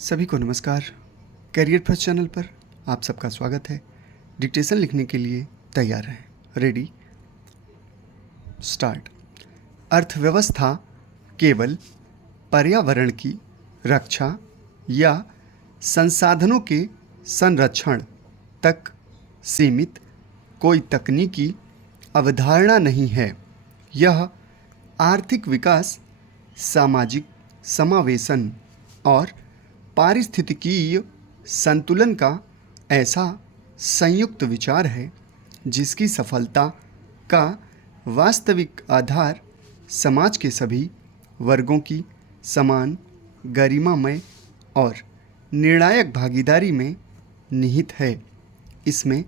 सभी को नमस्कार। करियर फर्स्ट चैनल पर आप सबका स्वागत है। डिक्टेशन लिखने के लिए तैयार हैं। Ready start. अर्थव्यवस्था केवल पर्यावरण की रक्षा या संसाधनों के संरक्षण तक सीमित कोई तकनीकी अवधारणा नहीं है। यह आर्थिक विकास, सामाजिक समावेशन और पारिस्थितिकीय संतुलन का ऐसा संयुक्त विचार है जिसकी सफलता का वास्तविक आधार समाज के सभी वर्गों की समान गरिमामय और निर्णायक भागीदारी में निहित है। इसमें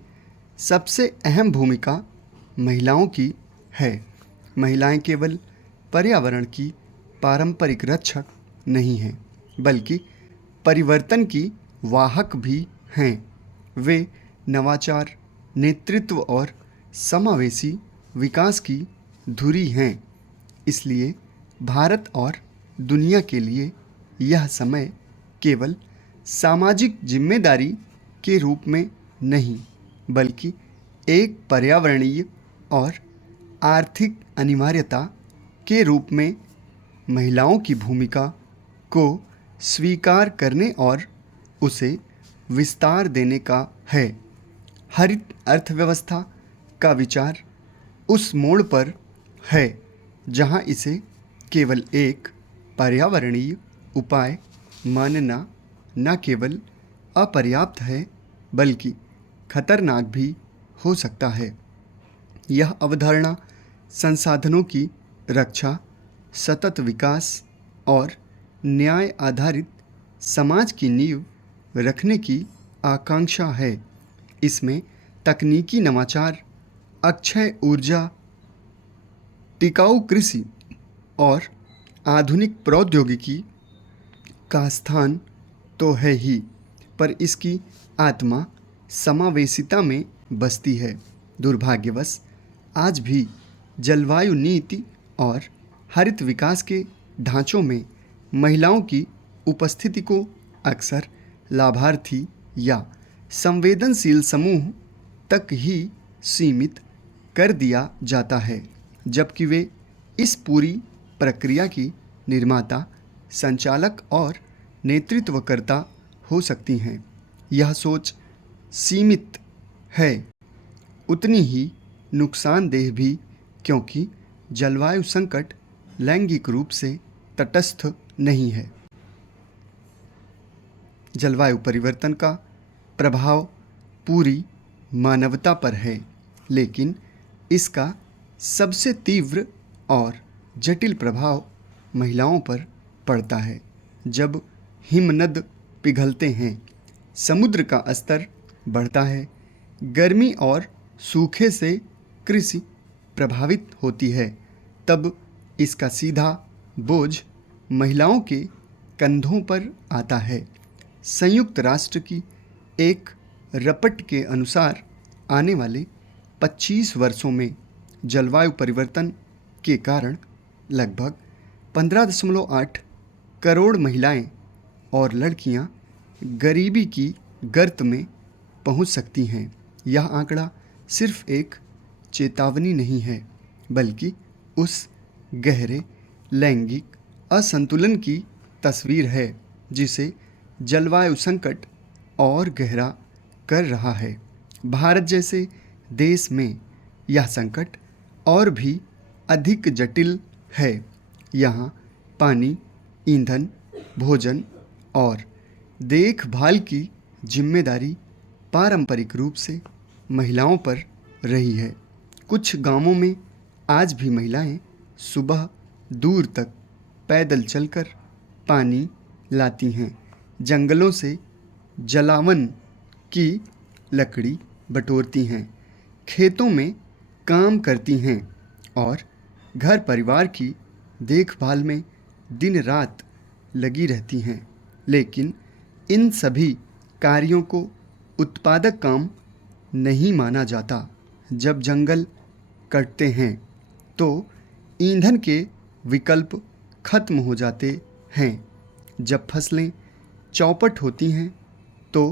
सबसे अहम भूमिका महिलाओं की है। महिलाएं केवल पर्यावरण की पारंपरिक रक्षक नहीं हैं, बल्कि परिवर्तन की वाहक भी हैं। वे नवाचार, नेतृत्व और समावेशी विकास की धुरी हैं। इसलिए भारत और दुनिया के लिए यह समय केवल सामाजिक जिम्मेदारी के रूप में नहीं, बल्कि एक पर्यावरणीय और आर्थिक अनिवार्यता के रूप में महिलाओं की भूमिका को स्वीकार करने और उसे विस्तार देने का है। हरित अर्थव्यवस्था का विचार उस मोड़ पर है जहां इसे केवल एक पर्यावरणीय उपाय मानना न केवल अपर्याप्त है, बल्कि खतरनाक भी हो सकता है। यह अवधारणा संसाधनों की रक्षा, सतत विकास और न्याय आधारित समाज की नींव रखने की आकांक्षा है। इसमें तकनीकी नवाचार, अक्षय ऊर्जा, टिकाऊ कृषि और आधुनिक प्रौद्योगिकी का स्थान तो है ही, पर इसकी आत्मा समावेशिता में बसती है। दुर्भाग्यवश आज भी जलवायु नीति और हरित विकास के ढांचों में महिलाओं की उपस्थिति को अक्सर लाभार्थी या संवेदनशील समूह तक ही सीमित कर दिया जाता है, जबकि वे इस पूरी प्रक्रिया की निर्माता, संचालक और नेतृत्वकर्ता हो सकती हैं। यह सोच सीमित है उतनी ही नुकसानदेह भी, क्योंकि जलवायु संकट लैंगिक रूप से तटस्थ नहीं है। जलवायु परिवर्तन का प्रभाव पूरी मानवता पर है, लेकिन इसका सबसे तीव्र और जटिल प्रभाव महिलाओं पर पड़ता है। जब हिमनद पिघलते हैं, समुद्र का स्तर बढ़ता है, गर्मी और सूखे से कृषि प्रभावित होती है, तब इसका सीधा बोझ महिलाओं के कंधों पर आता है। संयुक्त राष्ट्र की एक रपट के अनुसार आने वाले 25 वर्षों में जलवायु परिवर्तन के कारण लगभग 15.8 करोड़ महिलाएं और लड़कियां गरीबी की गर्त में पहुंच सकती हैं। यह आंकड़ा सिर्फ एक चेतावनी नहीं है, बल्कि उस गहरे लैंगिक असंतुलन की तस्वीर है जिसे जलवायु संकट और गहरा कर रहा है। भारत जैसे देश में यह संकट और भी अधिक जटिल है। यहाँ पानी, ईंधन, भोजन और देखभाल की जिम्मेदारी पारंपरिक रूप से महिलाओं पर रही है। कुछ गांवों में आज भी महिलाएं सुबह दूर तक पैदल चलकर पानी लाती हैं, जंगलों से जलावन की लकड़ी बटोरती हैं, खेतों में काम करती हैं और घर परिवार की देखभाल में दिन रात लगी रहती हैं। लेकिन इन सभी कार्यों को उत्पादक काम नहीं माना जाता। जब जंगल कटते हैं तो ईंधन के विकल्प खत्म हो जाते हैं। जब फसलें चौपट होती हैं तो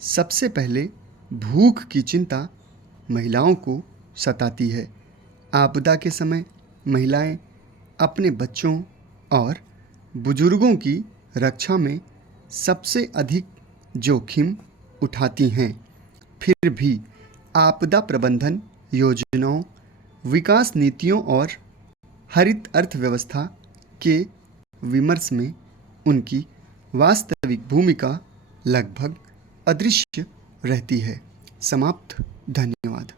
सबसे पहले भूख की चिंता महिलाओं को सताती है। आपदा के समय महिलाएं अपने बच्चों और बुजुर्गों की रक्षा में सबसे अधिक जोखिम उठाती हैं। फिर भी आपदा प्रबंधन योजनाओं, विकास नीतियों और हरित अर्थव्यवस्था के विमर्श में उनकी वास्तविक भूमिका लगभग अदृश्य रहती है। समाप्त। धन्यवाद।